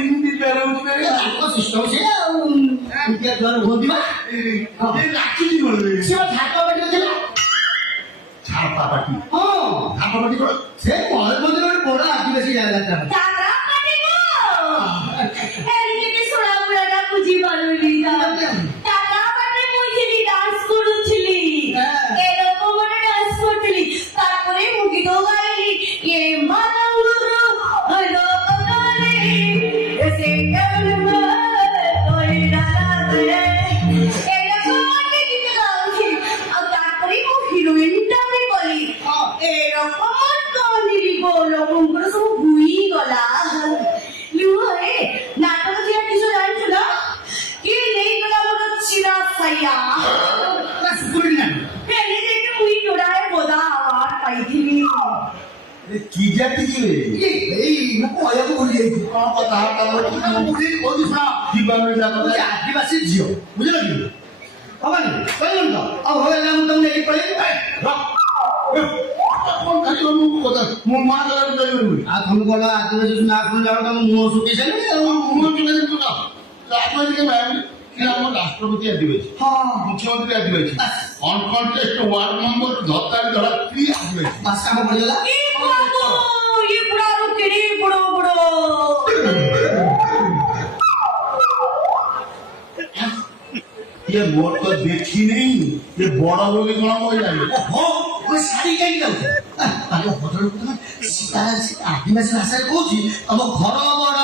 independent ତାଙ୍କ system ସେ ଆଉ ଇଣ୍ଡିଆ ଦ୍ୱାର ହୁଅନ୍ତି ବା एक्चुअली बोल ସେ ଝାଟ ବାଟିରେ ଥିଲା छापा पार्टी ହଁ छापा पार्टी को ସେ ମୟୂରଭଞ୍ଜର ଗୋଟେ ବଡ ଆଦିବାସୀ ଜାଗା ଦାଦା କାଟିବ ଏରିକେ ଶୁଣା ବୁଢାଟା ବୁଝି ପାରୁନି ଦାଦା ମାନେ ମୁଁ ଥିଲି ଡାନ୍ସ କରୁଥିଲି ଏରକମ ଗୋଟେ ଡାନ୍ସ କରୁଥିଲି ତାପରେ ମୁଁ ଗୀତ ଗାଇଲି ଏ ମାନଙ୍କର ଅଦକରେ ସେ କଲମା ତୋରି ରାଧେ ଏରକମ ଗୋଟେ ଗୀତ ଗାଉଥିଲି ଆଉ ତାପରେ ମୁଁ ହିରୋଇନଟା ବି କଲି ଏରକମ କହିଲି ଲୋକଙ୍କର ସବୁ ଭୁଇ ଗଲା ଲୁହରେ ନାଟକ ଥିଲା କିସ ଜାଣିଛୁ ନା କି ନେଇଗଲା ମୋର ଚିରା ସାଇଆ ସୁକୁରି ନା ହେଲେ ଦେଖି ମୁଇଁ ଯୋଡ଼ାଏ ବୋଦା ଆୱାର୍ଡ ପାଇଥିଲି की जाती की ଏଇ ମୁଁ କହିବାକୁ ଭୁଲି ଯାଇଛି कौन पता କହୁଛି ଶୁଣ जीवन में जाता ଏ ଆଦିବାସୀ ଝିଅ ବୁଝିଲ କି ହବନି କହିଲୁ ତ ଆଉ ହବ ନା ମୁଁ ତମକୁ ନେଇକି ପଳେଇବି कौन खाली हम पता मु मान लगा तो जरूर ଆଉ ତମେ କହିଲ ଆଦିବାସୀ ନା ଆପଣ ଜାଣ ତମ ମୁହଁ ଶୁଖି ସାରିଲେ ଆଉ मु के दिन तो राष्ट्रपति के मैम कि हम राष्ट्रपति आदिवासी ହଁ मुख्यमंत्री आदिवासी अनकंटेस्ट वार्ड मेंबर धत्ता धड़ा 3 आदिवासी ବାସ କାମ ପଡ଼ିଗଲା ଏ ବାବୁ ଏ ବୁଢ଼ାରୁ କେଡ଼େ ବଡ଼ ବଡ଼ ये वोट तो देखी नहीं ये बड़ा लोग कौन हो जाए ଓହୋ ମୁଁ ଶାଢ଼ୀ କାହିଁକି ଯାଉଛି ତାଙ୍କ ଭଦ୍ର ତମେ ସୀତା ଆଦିବାସୀ ଭାଷାରେ କହୁଛି ତମ ଘର ବଡ଼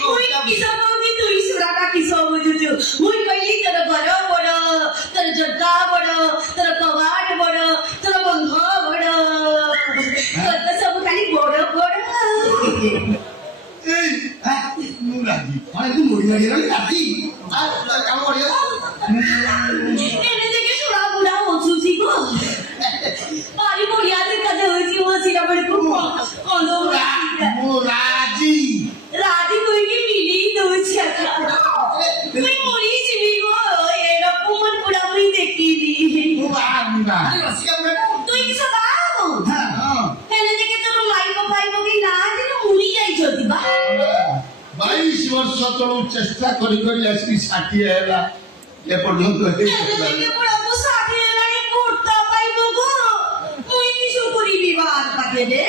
ମୁଇଁ କିସ କହୁଛି ତୁଇ ସୁରାଟା କିସ ବୁଝୁଛୁ ମୁଇଁ କହିଲି ତୋର ଘର ବଡ଼ ତୋର ଜୋତା ବଡ଼ ତୋର କବାଟ ବଡ଼ ତୋର ବନ୍ଧ ବଡ଼ ତୋର ତ ସବୁ ଖାଲି ବଡ଼ ବଡ଼ मु राजी କଣ ତୁ ମୁଡ଼ି ମାଡ଼ି ରାତି କାମ ପଡ଼ିଗଲା ଏନେ ଦେଖି ଶୁଣା ବୁଢ଼ା ହସୁଛି ଗୋ ଭାରି ବଢ଼ିଆ ଦେଖାଯାଉଛି ହସିଲା ବେଳକୁ କନ୍ଦ मु राजी ରାଜି କହିକି ମିଲେଇ ଦଉଛି ମୁଇଁ ମରିଯିବି ଗୋ ଏରକମ ବୁଢ଼ା ମୁଇଁ ଦେଖିଲି मु आऊंगा ବସିକା ବୁଢ଼ା ତୁଇ କିସ ଗାଉ हां ହେଲେ ଦେଖି ତୋର ମାଇପ ଫାଇପ କି ନାହାନ୍ତି ନା ମୁଡ଼ି ଯାଇଛନ୍ତି ବା 22 वर्ष तळु चेष्टा करी करी आसी 60 हैला ए पर्यंत ହେଲେ ଦେଖି ବୁଢ଼ାକୁ ଷାଠି ହେଲାଣି କୁର୍ତ୍ତା ପାଇବ ଗୋ ମୁଇଁ କିସ କରିବି ବାହାର ପାଖରେ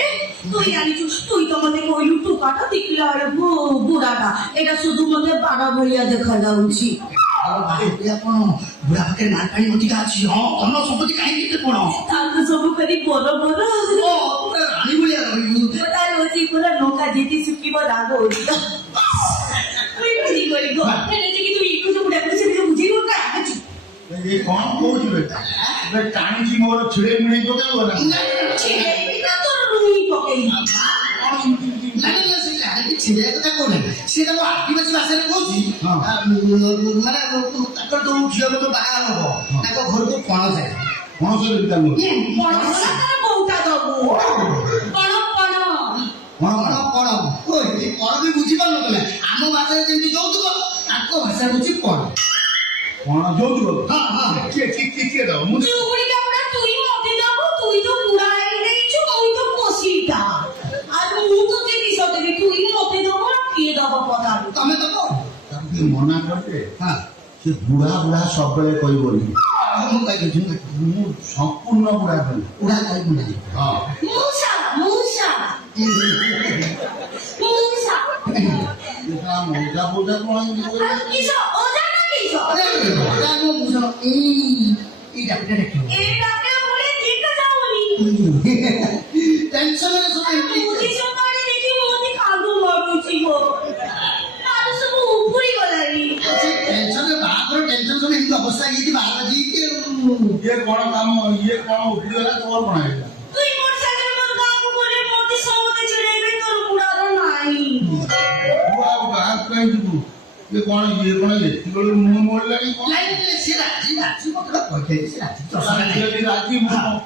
তুই জানিছু তুই তো মতে কইলু টুকাটা দেখলা বেড়ে বুড়াটা এটা শুধু মতে বাড়া ভরিয়া দেখা যাଉଛି ଆଉ ଭାଇ ଆପଣ ବୁଢ଼ା ପାଖରେ ନାଟାଣି ମତିକା ଅଛି ହଁ ଧନ ସମ୍ପତ୍ତି କାହିଁକି କେତେ କଣ ତାଙ୍କୁ ସବୁ କରି ବଡ଼ ବଡ଼ ଓ ପୁରା ରାଣୀ ଭଳିଆ ରହିବୁ ওটা রোজি পুরো নৌকা যেতে শুকিব রাগ হইল তুই বুঝি করি গো এনে যে কি তুই একটু বুড়া করে সেটা বুঝি গো কাজ ये कौन कहू बेटा बे टाणी जी मोर छिड़े मिणी को के बोला ছেলে এটা তো রুই পকেই ନା ନା ସେ ଆଜି ଥିଲେ କଥା କହୁନି ସେ ତାକୁ ଆଦିବାସୀ ଭାଷାରେ କହୁଛି ମାନେ ତାଙ୍କର ଯୋଉ ଝିଅ ଯୋଉ ବାହା ହବ ତାଙ୍କ ଘରକୁ ପଣ ଯାଏ कौन से विद्या मोर বড় বড় তার বউটা দবু পণ পণ ପଣ ପଣ ପଣ ବି ବୁଝିପାରୁନ ତମେ ଆମ ଭାଷାରେ ଯେମିତି ଯୌତୁକ ତାଙ୍କ ଭାଷାରେ ହଉଛି ପଣ कौन जो जो ହଁ ହଁ के दो मु চুগুড়ি কাপড়া তুই মতে দেবো তুই তো বুড়া হয়ে গেছিস তুই তো কষিটা আর মু তো যে কিস দেবি তুই মতে দেবো না কে দেবো কথা ତମେ ତ କହ ताके मना करते ହଁ से बुढ़ा बुढ़ा सब बेले कहबोनी ମୁଁ କହିଦେଉଛି मु संपूर्ण बुढ़ा कहली ଉଡ଼ା କହିବୁ ନାହିଁ हां মূষা মূষা মূষা এটা মজা বুঝা কোন কিস ওজা না কিস এই ডাক্তার এই ডাকে বলে দেখে যাওনি টেনশনের সময় মুদি সকালে দেখি মোদি কাগো মারুছি গো আর সব উপরি গলানি টেনশনের বাহাদুর টেনশন সময় এই অবস্থা গিয়ে বাহাদুর দিয়ে ये कौन काम ये कौन उठी गला तो और बनाएगा তুই মোর সাথে মোর কাম করে মোদি সবতে ছেড়েবে তোর বুড়ার নাই बुआ बात कहीं जीबू ये कौन एती बड़ मुंह मोड़ लगी कौन লাইলে সে রাজি রাজি মত কইতে সে রাজি राजी राजी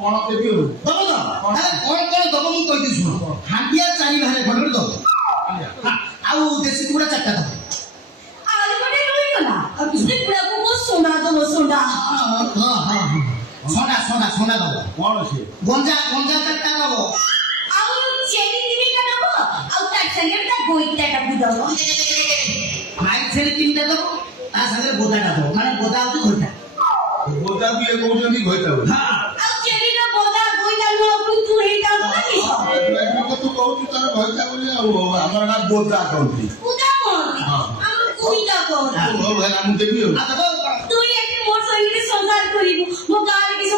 कौन देबी हो দব তো আরে কোন কোন দব মু কইতে শুনো হাঁটিয়া চারি ভারে ঘরে দব আউ দেশি কুড়া চারটা দব আর বড়ে রই গলা আর তুই বুড়াকে কো সোনা দব সোনা হ্যাঁ হ্যাঁ সোনা সোনা সোনা দব कौन से গঞ্জা গঞ্জা চারটা দব আর চেনি দিবি কেন গো আর তার সঙ্গে তা বইটাটা বুঝাবো মাইক ছেড়ে তিনটা দেবো তার সাথে বোদাটা দেবো মানে বোদা হচ্ছে ঘোটা বোতা দিয়ে কৌশলী হইতে হবে হ্যাঁ ଆଉ ଚେରିର ବୋଦା ବୋଇତା ନୁହଁ ତୁ ହେଇଟା ନା କିସ ତୁ କହୁଛୁ ତାର ଭଇତା ବୋଲି ଆଉ ଆମର ନା ବୋତା କହୁଛି ପୂଜା କହନ୍ତି ଆମର କୁଇତା କହନ୍ତି ହଉ ଭାଇ ମୁଁ ଦେବି ଆଉ ଆଉ ଦେବ তুই একটি মোর সঙ্গে সংসার করিব মো গাঁর কিছু